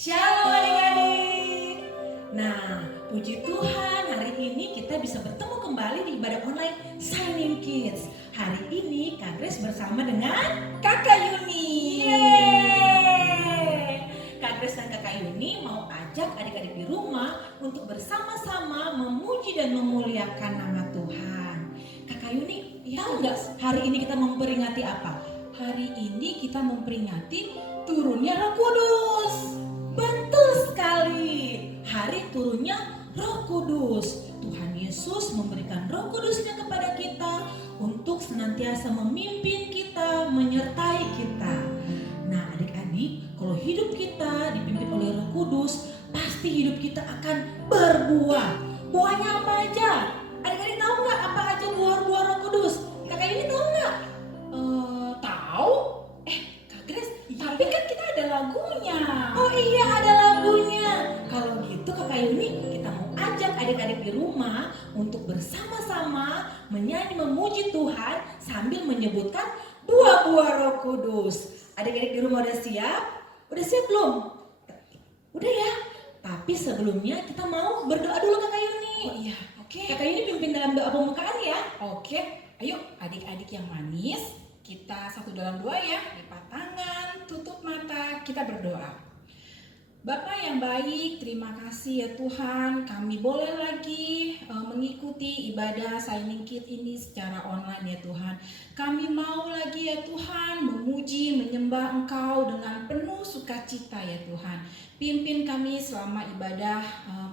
Shalom adik-adik. Nah, puji Tuhan hari ini kita bisa bertemu kembali di ibadah online Shining Kids. Hari ini Kak Grace bersama dengan Kakak Yuni. Yeay! Kak Grace dan Kakak Yuni mau ajak adik-adik di rumah untuk bersama-sama memuji dan memuliakan nama Tuhan. Kakak Yuni, tahu nggak hari ini kita memperingati apa? Hari ini kita memperingati turunnya Roh Kudus. Betul sekali, hari turunnya Roh Kudus. Tuhan Yesus memberikan Roh Kudusnya kepada kita untuk senantiasa memimpin kita, menyertai kita. Nah adik-adik, kalau hidup kita dipimpin oleh Roh Kudus, pasti hidup kita akan berbuah. Buahnya apa aja? Adik-adik tahu nggak apa aja buah-buah Roh Kudus? Kakak ini tahu nggak? Tahu? Kak Grace, tapi kan kita ada lagunya. Oh iya, ada lagunya. Kalau gitu Kakak Yuni, kita mau ajak adik-adik di rumah untuk bersama-sama menyanyi memuji Tuhan sambil menyebutkan buah-buah Roh Kudus. Adik-adik di rumah udah siap? Udah siap belum? Udah ya? Tapi sebelumnya kita mau berdoa dulu Kakak Yuni. Oh iya, oke. Kakak Yuni pimpin dalam doa pembukaan ya. Oke, ayo adik-adik yang manis, kita satu dalam doa ya. Lipat tangan, tutup mata, kita berdoa. Bapa yang baik, terima kasih ya Tuhan, kami boleh lagi mengikuti ibadah Shining Kids ini secara online ya Tuhan. Kami mau lagi ya Tuhan memuji, menyembah Engkau dengan penuh sukacita ya Tuhan. Pimpin kami selama ibadah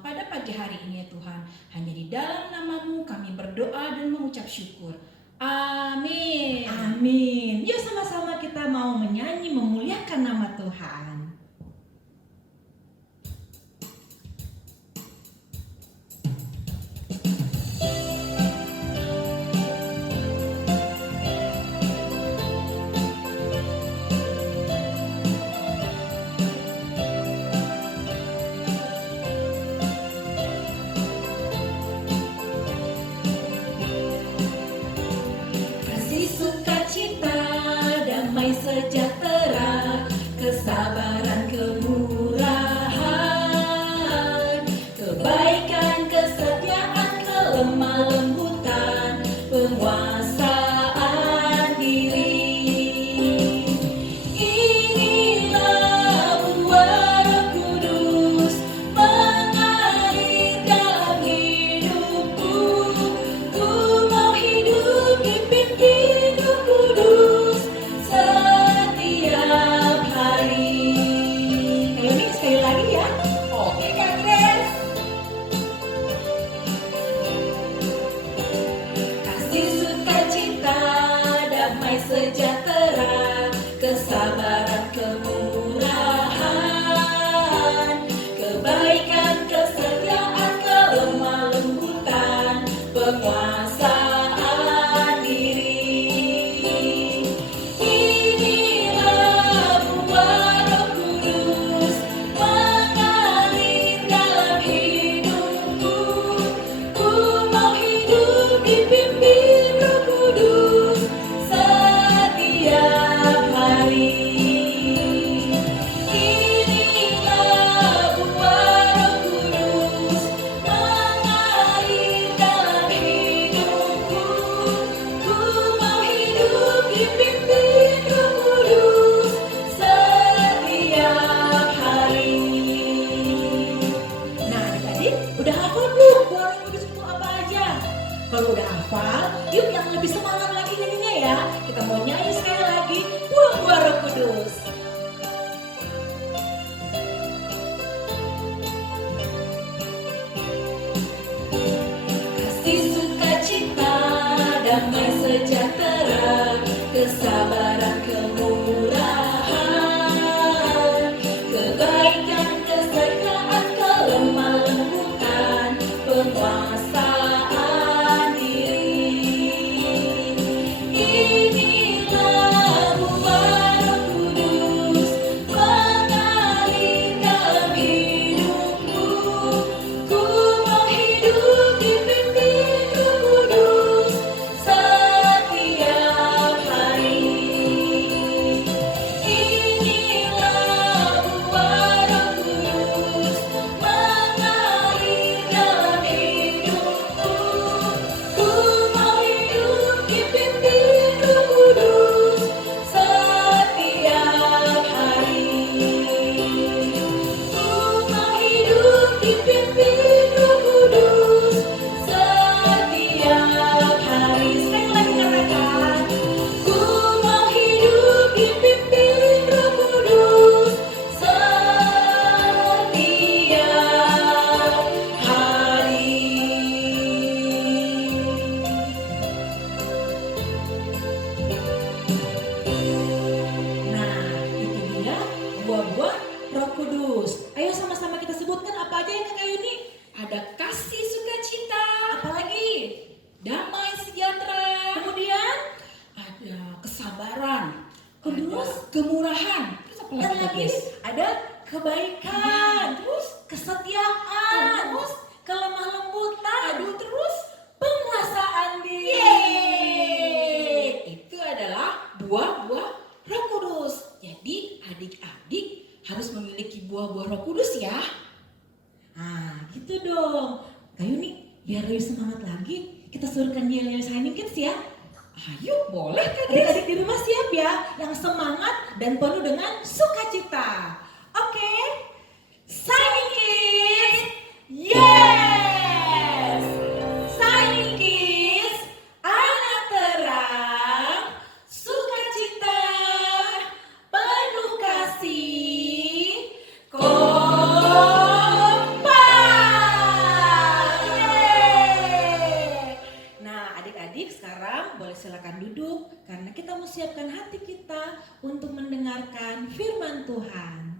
pada pagi hari ini ya Tuhan. Hanya di dalam nama-Mu kami berdoa dan mengucap syukur. Amin. Amin. Yuk sama-sama kita mau menyanyi memuliakan nama Tuhan. Sejahtera, kesabaran, kemurahan, kebaikan, kesetiaan, kelemah lembutan, penguasaan diri. Inilah buah Roh Kudus mengalir dalam hidupku. Ku mau hidup dipimpin Roh Kudus setiap hari. Kayak ini sekali lagi ya. Oke Kak Grace. Kasih, sukacita, damai, sejahtera, kesabaran, kemurahan, kebaikan, kesetiaan, kelemah lembutan, penguasaan diri. Inilah buah Roh Kudus mengalir dalam hidupku. Ku mau hidup dipimpin Roh Kudus setiap hari. Inilah buah Roh Kudus mengalir dalam hidupku. Ku mau hidup dipimpin Roh Kudus setiap hari. Nah adik-adik, udah hafal belum buah Roh Kudus itu apa aja? Kalau udah hafal, yuk yang lebih semangat lagi nyanyinya ya. Kita mau nyanyi sekali lagi buah-buah Roh Kudus. Kasih, sukacita, damai, sejahtera, kesabaran, kemurahan, kebaikan, kesetiaan, kelemah lembutan, penguasaan diri. Inilah buah Roh Kudus mengalir dalam hidupku. Ku mau hidup dipimpin Roh Kudus setiap hari. Kudus. Ayo sama-sama kita sebutkan apa aja yang Kak Yuni. Ada kasih sukacita, Apalagi? damai sejahtera, Kemudian ada kesabaran, Terus? ada kemurahan, terus apa dan lagi lagi Kak Grace? ada kebaikan, Terus, kesetiaan, terus, kelemah lembutan, aduh terus, penguasaan diri. yeay, itu adalah buah-buah Roh Kudus. Jadi adik-adik harus memiliki buah-buah Roh Kudus ya. Nah, gitu dong. Kak Yuni, biar lebih semangat lagi, kita suruhkan dia Leo Shining Kids ya. Ayo, boleh Kak Grace? Adik-adik di rumah siap ya, yang semangat dan penuh dengan sukacita. Oke, Shining Kids, yes! Shining Kids, anak terang, sukacita, penuh kasih, kompak. Yeay! Nah, adik-adik sekarang boleh silakan duduk karena kita mau siapkan hati kita untuk mendengarkan firman Tuhan.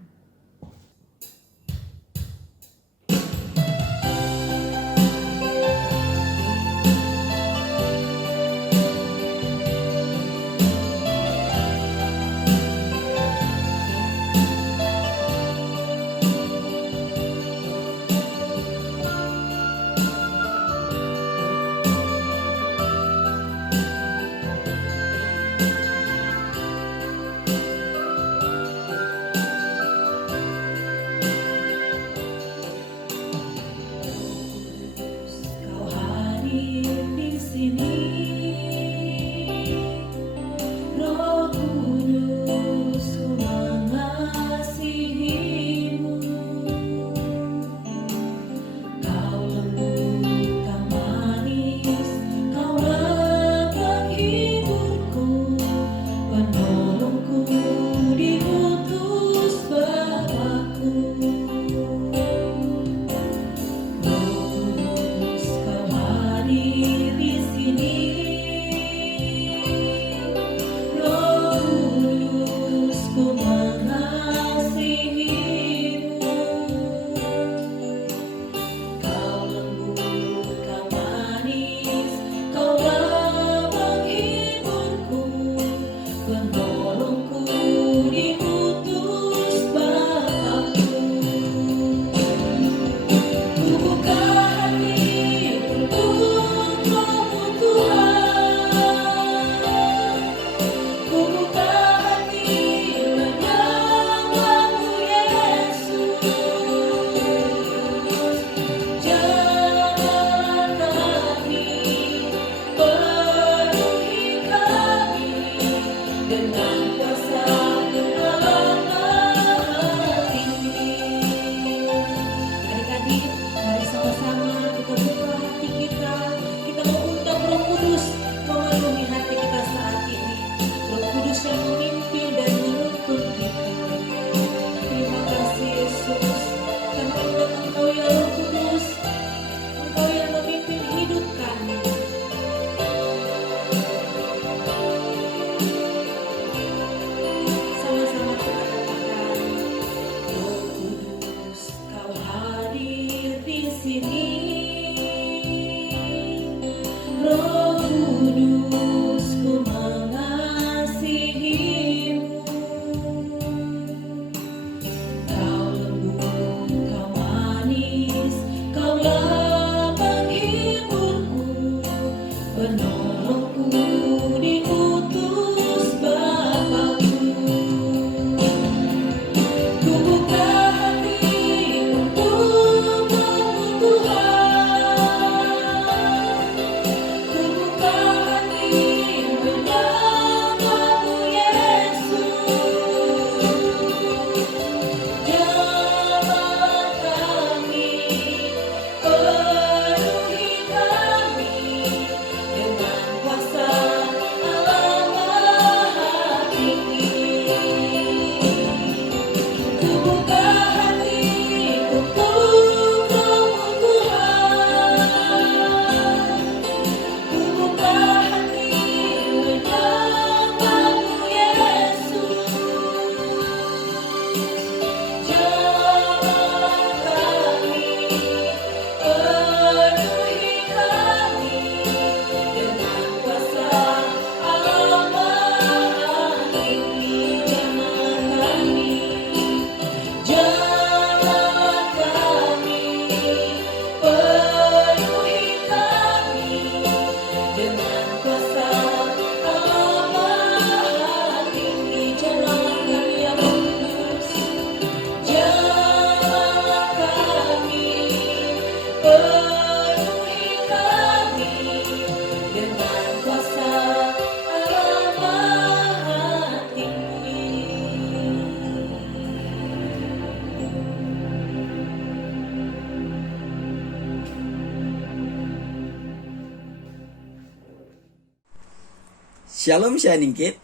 Shalom Shining Kid,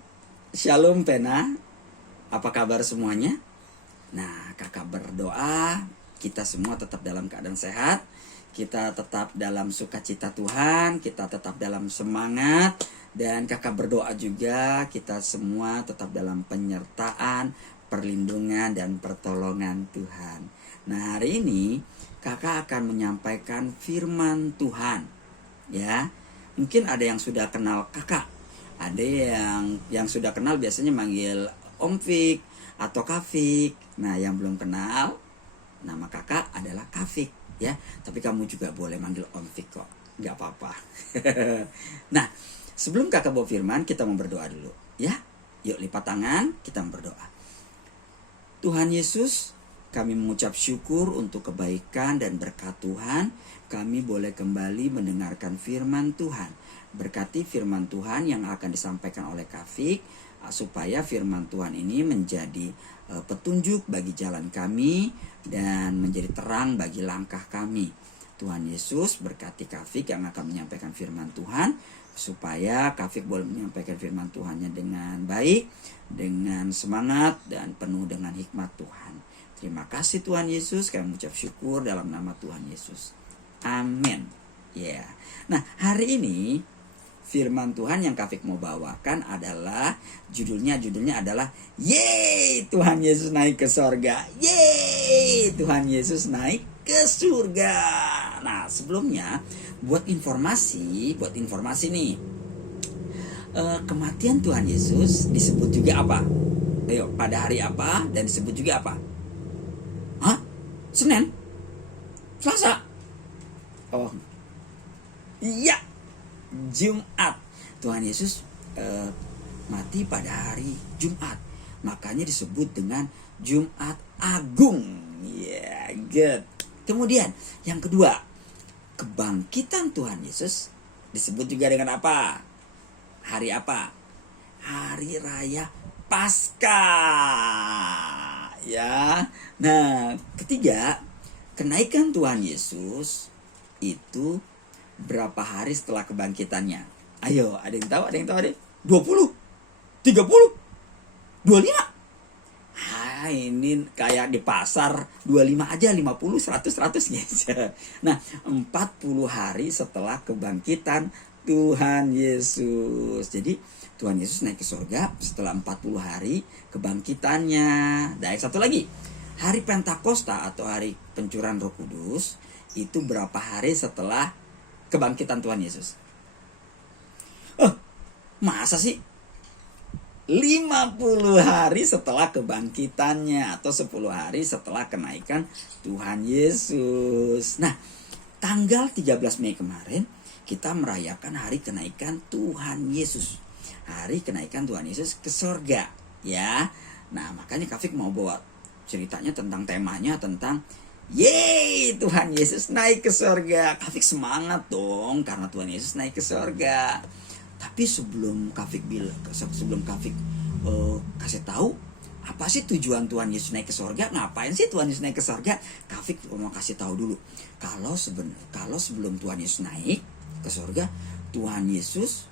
Shalom Pena, apa kabar semuanya? Nah, kakak berdoa kita semua tetap dalam keadaan sehat, kita tetap dalam sukacita Tuhan, kita tetap dalam semangat, dan kakak berdoa juga kita semua tetap dalam penyertaan, perlindungan, dan pertolongan Tuhan. Nah, hari ini kakak akan menyampaikan firman Tuhan, ya. Mungkin ada yang sudah kenal kakak, ada yang sudah kenal biasanya manggil Om Fik atau Kak Fik. Nah, yang belum kenal, nama kakak adalah Kak Fik, ya. Tapi kamu juga boleh manggil Om Fik kok, nggak apa-apa. Nah, sebelum kakak bawa firman, kita mau berdoa dulu, ya. Yuk lipat tangan, kita mau berdoa. Tuhan Yesus, kami mengucap syukur untuk kebaikan dan berkat Tuhan. Kami boleh kembali mendengarkan firman Tuhan. Berkati firman Tuhan yang akan disampaikan oleh Kak Fik, supaya firman Tuhan ini menjadi petunjuk bagi jalan kami dan menjadi terang bagi langkah kami. Tuhan Yesus berkati Kak Fik yang akan menyampaikan firman Tuhan, supaya Kak Fik boleh menyampaikan firman Tuhannya dengan baik, dengan semangat, dan penuh dengan hikmat Tuhan. Terima kasih Tuhan Yesus, kami mengucap syukur dalam nama Tuhan Yesus. Amin. Ya. Yeah. Nah, hari ini firman Tuhan yang Kak Fik mau bawakan adalah judulnya adalah Yeay, Tuhan Yesus naik ke sorga. Yeay, Tuhan Yesus naik ke surga. Nah, sebelumnya buat informasi nih, kematian Tuhan Yesus disebut juga apa? Ayo, pada hari apa dan disebut juga apa? Hah? Senin? Selasa? Oh, iya, Jumat. Tuhan Yesus mati pada hari Jumat, makanya disebut dengan Jumat Agung. Yeah, good. Kemudian yang kedua, kebangkitan Tuhan Yesus disebut juga dengan apa? Hari apa? Hari Raya Paskah. Ya. Nah, ketiga, kenaikan Tuhan Yesus itu berapa hari setelah kebangkitannya? Ayo, ada yang tahu? Ada yang tahu? Ada 20, 30, 25. Ini kayak di pasar 25 aja, 50, 100 guys. Nah, 40 hari setelah kebangkitan Tuhan Yesus. Jadi Tuhan Yesus naik ke surga setelah 40 hari kebangkitannya. Dan satu lagi, hari Pentakosta atau hari pencurahan Roh Kudus itu berapa hari setelah kebangkitan Tuhan Yesus? Masa sih? 50 hari setelah kebangkitannya atau 10 hari setelah kenaikan Tuhan Yesus. Nah, tanggal 13 Mei kemarin kita merayakan hari kenaikan Tuhan Yesus. Hari kenaikan Tuhan Yesus ke surga, ya. Nah, makanya Kak Fik mau bawa ceritanya tentang temanya tentang Yeay, Tuhan Yesus naik ke surga. Kak Fik semangat dong karena Tuhan Yesus naik ke surga. Tapi sebelum Kak Fik kasih tahu apa sih tujuan Tuhan Yesus naik ke surga, ngapain sih Tuhan Yesus naik ke surga, Kak Fik mau kasih tahu dulu. Kalau sebelum Tuhan Yesus naik ke surga, Tuhan Yesus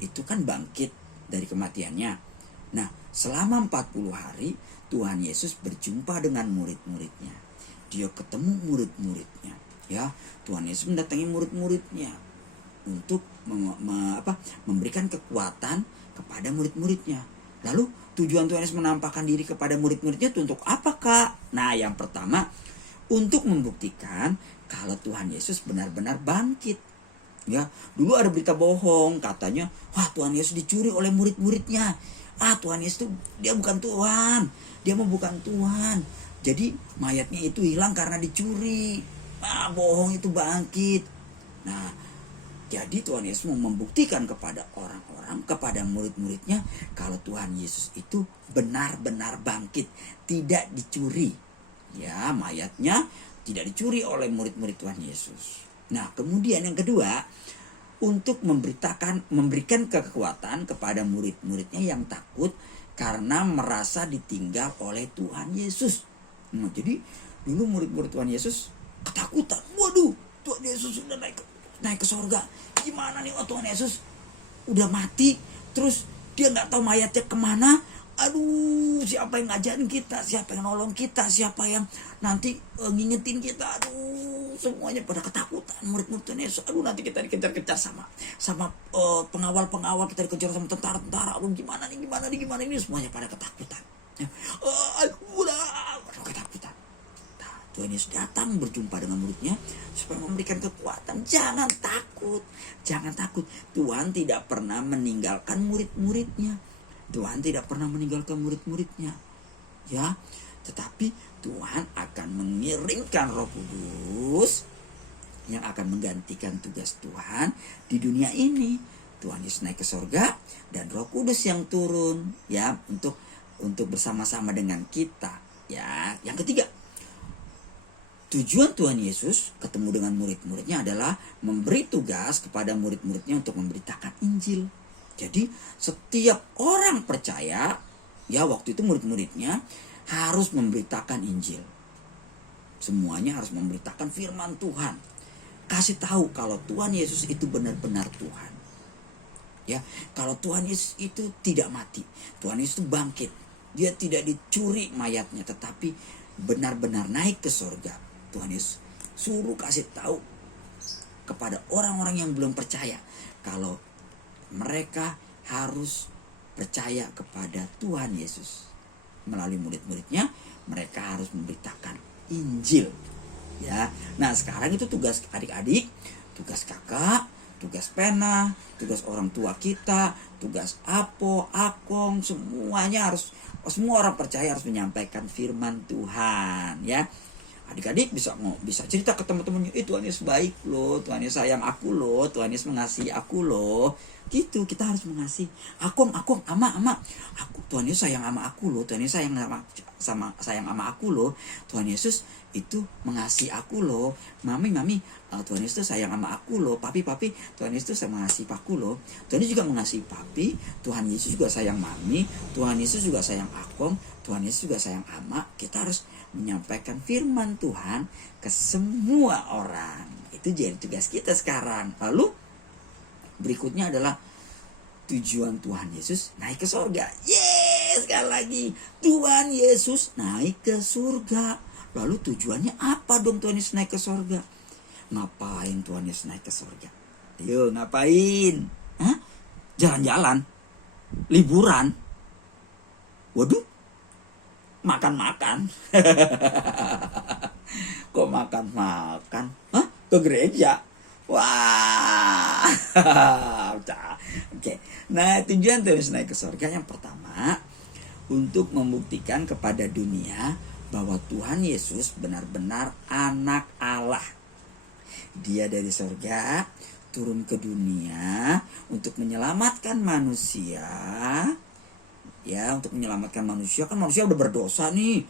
itu kan bangkit dari kematiannya. Nah, selama 40 hari Tuhan Yesus berjumpa dengan murid-muridnya. Dia ketemu murid-muridnya, ya. Tuhan Yesus mendatangi murid-muridnya untuk memberikan kekuatan kepada murid-muridnya. Lalu tujuan Tuhan Yesus menampakkan diri kepada murid-muridnya itu untuk apa, Kak? Nah, yang pertama, untuk membuktikan kalau Tuhan Yesus benar-benar bangkit. Ya, dulu ada berita bohong katanya, wah Tuhan Yesus dicuri oleh murid-muridnya. Tuhan Yesus itu dia bukan Tuhan, dia mau bukan Tuhan. Jadi mayatnya itu hilang karena dicuri. Bohong itu bangkit. Nah, jadi Tuhan Yesus mau membuktikan kepada orang-orang, kepada murid-muridnya kalau Tuhan Yesus itu benar-benar bangkit, tidak dicuri. Ya, mayatnya tidak dicuri oleh murid-murid Tuhan Yesus. Nah, kemudian yang kedua, untuk memberikan kekuatan kepada murid-muridnya yang takut karena merasa ditinggal oleh Tuhan Yesus. Nah, jadi dulu murid-murid Tuhan Yesus ketakutan. Waduh, Tuhan Yesus sudah naik ke surga. Gimana nih, Tuhan Yesus udah mati, Terus dia nggak tahu mayatnya kemana. Aduh, siapa yang ngajarin kita, siapa yang nolong kita, siapa yang nanti ngingetin kita. Aduh, semuanya pada ketakutan. Murid-murid Tuhan Yesus, aduh nanti kita dikejar-kejar sama pengawal-pengawal, kita dikejar sama tentara-tentara. Aduh gimana nih, semuanya pada ketakutan. Ya, aduh ketakutan. Nah, Tuhan Yesus datang berjumpa dengan muridnya supaya memberikan kekuatan. Jangan takut. Tuhan tidak pernah meninggalkan murid-muridnya. Tuhan tidak pernah meninggalkan murid-muridnya, ya. Tetapi Tuhan akan mengirimkan Roh Kudus yang akan menggantikan tugas Tuhan di dunia ini. Tuhan Yesus naik ke sorga dan Roh Kudus yang turun, ya, untuk bersama-sama dengan kita, ya. Yang ketiga, tujuan Tuhan Yesus ketemu dengan murid-muridnya adalah memberi tugas kepada murid-muridnya untuk memberitakan Injil. Jadi setiap orang percaya, ya waktu itu murid-muridnya harus memberitakan Injil. Semuanya harus memberitakan firman Tuhan. Kasih tahu kalau Tuhan Yesus itu benar-benar Tuhan. Ya, kalau Tuhan Yesus itu tidak mati. Tuhan Yesus itu bangkit. Dia tidak dicuri mayatnya, tetapi benar-benar naik ke surga. Tuhan Yesus suruh kasih tahu kepada orang-orang yang belum percaya kalau mereka harus percaya kepada Tuhan Yesus. Melalui murid-muridnya, mereka harus memberitakan Injil. Ya, nah sekarang itu tugas adik-adik, tugas kakak, tugas pena, tugas orang tua kita, tugas apo, akong, semua orang percaya harus menyampaikan firman Tuhan. Ya, adik-adik bisa cerita ke teman-temannya, Tuhan Yesus baik loh, Tuhan Yesus sayang aku loh, Tuhan Yesus mengasihi aku loh. Gitu, kita harus mengasihi. Akong, ama, Tuhan Yesus sayang sama aku loh, Tuhan Yesus sayang sama aku loh. Tuhan Yesus itu mengasihi aku loh. Mami, Tuhan Yesus sayang sama aku loh. Papi, Tuhan Yesus mengasihi aku loh. Tuhan Yesus juga mengasihi papi, Tuhan Yesus juga sayang mami, Tuhan Yesus juga sayang akong, Tuhan Yesus juga sayang ama. Kita harus menyampaikan firman Tuhan ke semua orang. Itu jadi tugas kita sekarang. Lalu berikutnya adalah tujuan Tuhan Yesus naik ke surga. Yes, sekali lagi Tuhan Yesus naik ke surga. Lalu tujuannya apa dong Tuhan Yesus naik ke surga? Ngapain Tuhan Yesus naik ke surga? Ayo ngapain? Hah? Jalan-jalan? Liburan? Waduh, makan-makan. Kok makan-makan? Hah? Ke gereja? Wah. Oke. Nah, tujuan Tuhan Yesus naik ke surga yang pertama untuk membuktikan kepada dunia bahwa Tuhan Yesus benar-benar anak Allah. Dia dari surga turun ke dunia untuk menyelamatkan manusia. Ya, untuk menyelamatkan manusia. Kan manusia udah berdosa nih.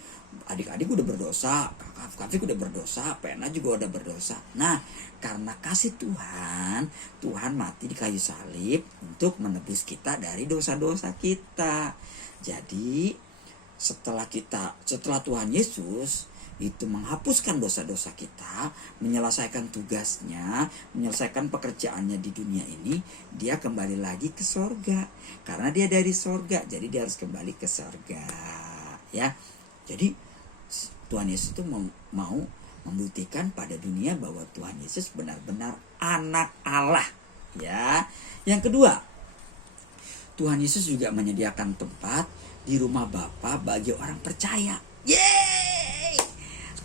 Adik-adik udah berdosa, kakak udah berdosa, Pena juga udah berdosa. Nah, karena kasih Tuhan, Tuhan mati di kayu salib untuk menebus kita dari dosa-dosa kita. Jadi, setelah Tuhan Yesus itu menghapuskan dosa-dosa kita, menyelesaikan tugasnya, menyelesaikan pekerjaannya di dunia ini, dia kembali lagi ke sorga. Karena dia dari sorga, jadi dia harus kembali ke sorga. Ya, jadi Tuhan Yesus itu mau membuktikan pada dunia bahwa Tuhan Yesus benar-benar anak Allah. Ya, yang kedua, Tuhan Yesus juga menyediakan tempat di rumah Bapa bagi orang percaya. Yeay!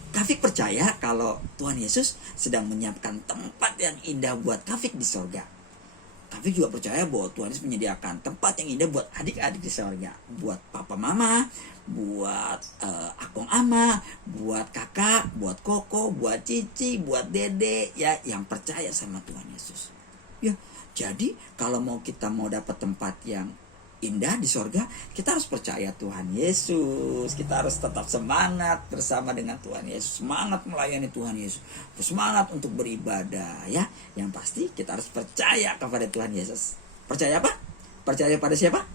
Kafik percaya kalau Tuhan Yesus sedang menyiapkan tempat yang indah buat Kafik di sorga. Kafik juga percaya bahwa Tuhan Yesus menyediakan tempat yang indah buat adik-adik di sorga. Buat papa mama, buat akong ama, buat kakak, buat koko, buat cici, buat dede, ya, yang percaya sama Tuhan Yesus. Ya, jadi kalau kita mau dapat tempat yang indah di sorga, kita harus percaya Tuhan Yesus. Kita harus tetap semangat bersama dengan Tuhan Yesus, semangat melayani Tuhan Yesus, semangat untuk beribadah, ya. Yang pasti kita harus percaya kepada Tuhan Yesus. Percaya apa? Percaya pada siapa?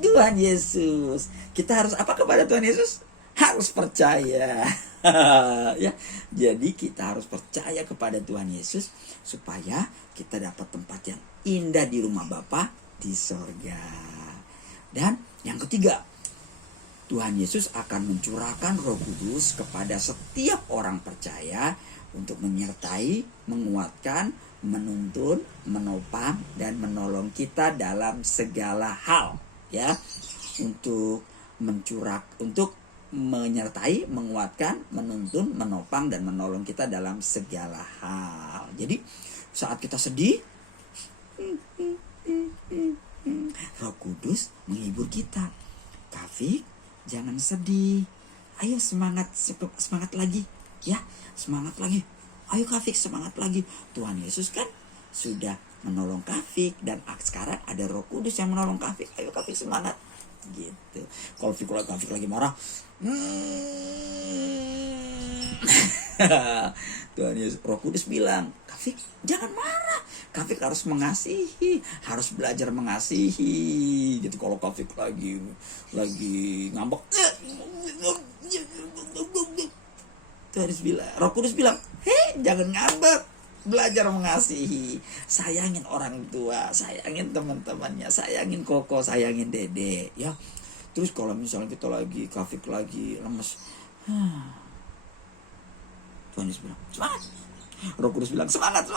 Tuhan Yesus. Kita harus apa kepada Tuhan Yesus? Harus percaya. Ya, jadi kita harus percaya kepada Tuhan Yesus supaya kita dapat tempat yang indah di rumah Bapa di sorga. Dan yang ketiga, Tuhan Yesus akan mencurahkan Roh Kudus kepada setiap orang percaya untuk menyertai, menguatkan, menuntun, menopang, dan menolong kita dalam segala hal, ya. Untuk menyertai, menguatkan, menuntun, menopang, dan menolong kita dalam segala hal. Jadi saat kita sedih, Roh Kudus menghibur kita. Kafik, jangan sedih. Ayo semangat lagi, ya. Semangat lagi. Ayo Kafik, semangat lagi. Tuhan Yesus kan sudah menolong Kafik, dan sekarang ada Roh Kudus yang menolong Kafik. Ayo Kafik semangat. Gitu. Kalau Kafik lagi marah, Tuhan Yesus, Roh Kudus bilang, Kafik jangan marah. Kafik harus mengasihi, harus belajar mengasihi. Gitu. Kalau Kafik lagi ngambek, Tuhan Yesus bilang, Roh Kudus bilang, hei jangan ngambek, belajar mengasihi, sayangin orang tua, sayangin teman-temannya, sayangin Koko, sayangin Dede, ya. Terus kalau misalnya kita Kafik lagi lemes, Tuhan Yesus bilang, semangat. Roh Kudus bilang, semangat.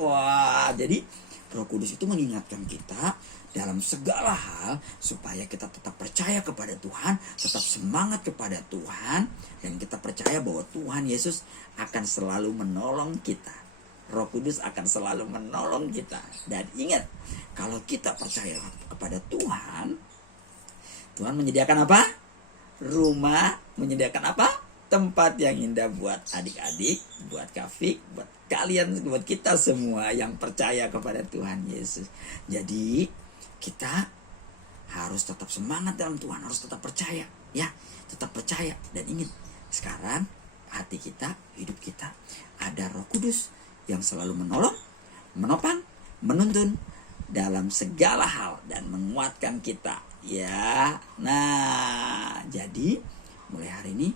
Wah, jadi Roh Kudus itu mengingatkan kita dalam segala hal supaya kita tetap percaya kepada Tuhan, tetap semangat kepada Tuhan, dan kita percaya bahwa Tuhan Yesus akan selalu menolong kita. Roh Kudus akan selalu menolong kita. Dan ingat, kalau kita percaya kepada Tuhan, Tuhan menyediakan apa? Rumah, menyediakan apa? Tempat yang indah buat adik-adik, buat Kafik, buat kalian, buat kita semua yang percaya kepada Tuhan Yesus. Jadi kita harus tetap semangat dalam Tuhan, harus tetap percaya, ya, tetap percaya. Dan ingat, sekarang hati kita, hidup kita ada Roh Kudus yang selalu menolong, menopang, menuntun dalam segala hal dan menguatkan kita, ya. Nah, jadi mulai hari ini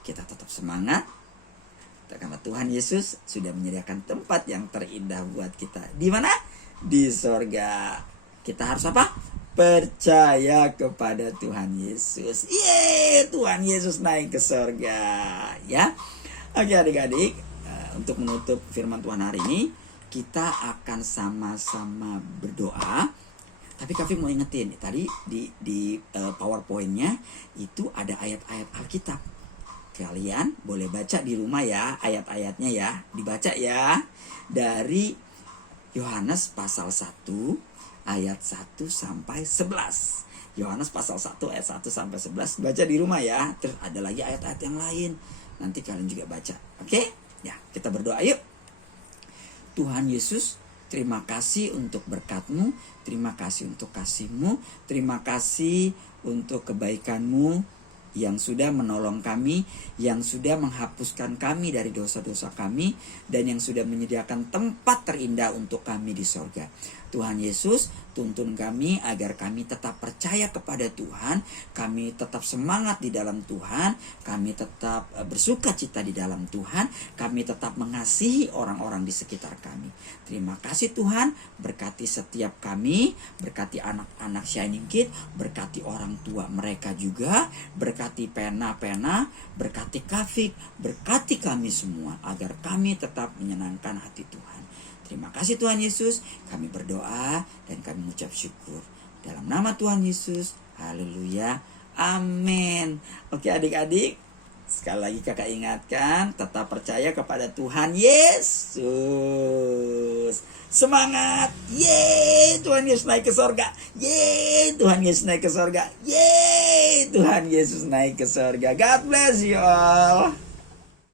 kita tetap semangat karena Tuhan Yesus sudah menyediakan tempat yang terindah buat kita. Di mana? Di sorga. Kita harus apa? Percaya kepada Tuhan Yesus. Tuhan Yesus naik ke sorga, ya. Oke adik-adik, untuk menutup firman Tuhan hari ini, kita akan sama-sama berdoa. Tapi Kafik mau ingetin, tadi di PowerPoint-nya itu ada ayat-ayat Alkitab. Kalian boleh baca di rumah ya, ayat-ayatnya ya, dibaca ya. Dari Yohanes pasal 1 ayat 1 sampai 11. Yohanes pasal 1 ayat 1 sampai 11, baca di rumah ya. Terus ada lagi ayat-ayat yang lain, nanti kalian juga baca. Oke? Ya, kita berdoa yuk. Tuhan Yesus, terima kasih untuk berkat-Mu, terima kasih untuk kasih-Mu, terima kasih untuk kebaikan-Mu yang sudah menolong kami, yang sudah menghapuskan kami dari dosa-dosa kami, dan yang sudah menyediakan tempat terindah untuk kami di sorga. Tuhan Yesus, tuntun kami agar kami tetap percaya kepada Tuhan, kami tetap semangat di dalam Tuhan, kami tetap bersuka cita di dalam Tuhan, kami tetap mengasihi orang-orang di sekitar kami. Terima kasih Tuhan, berkati setiap kami, berkati anak-anak Shining Kids, berkati orang tua mereka juga, berkati pena-pena, berkati Kafik, berkati kami semua agar kami tetap menyenangkan hati Tuhan. Terima kasih Tuhan Yesus, kami berdoa dan kami mengucap syukur. Dalam nama Tuhan Yesus, haleluya, amin. Oke adik-adik, sekali lagi kakak ingatkan, tetap percaya kepada Tuhan Yesus. Semangat, Tuhan Yesus naik ke sorga, Tuhan Yesus naik ke sorga, Tuhan Yesus naik ke sorga. God bless you all.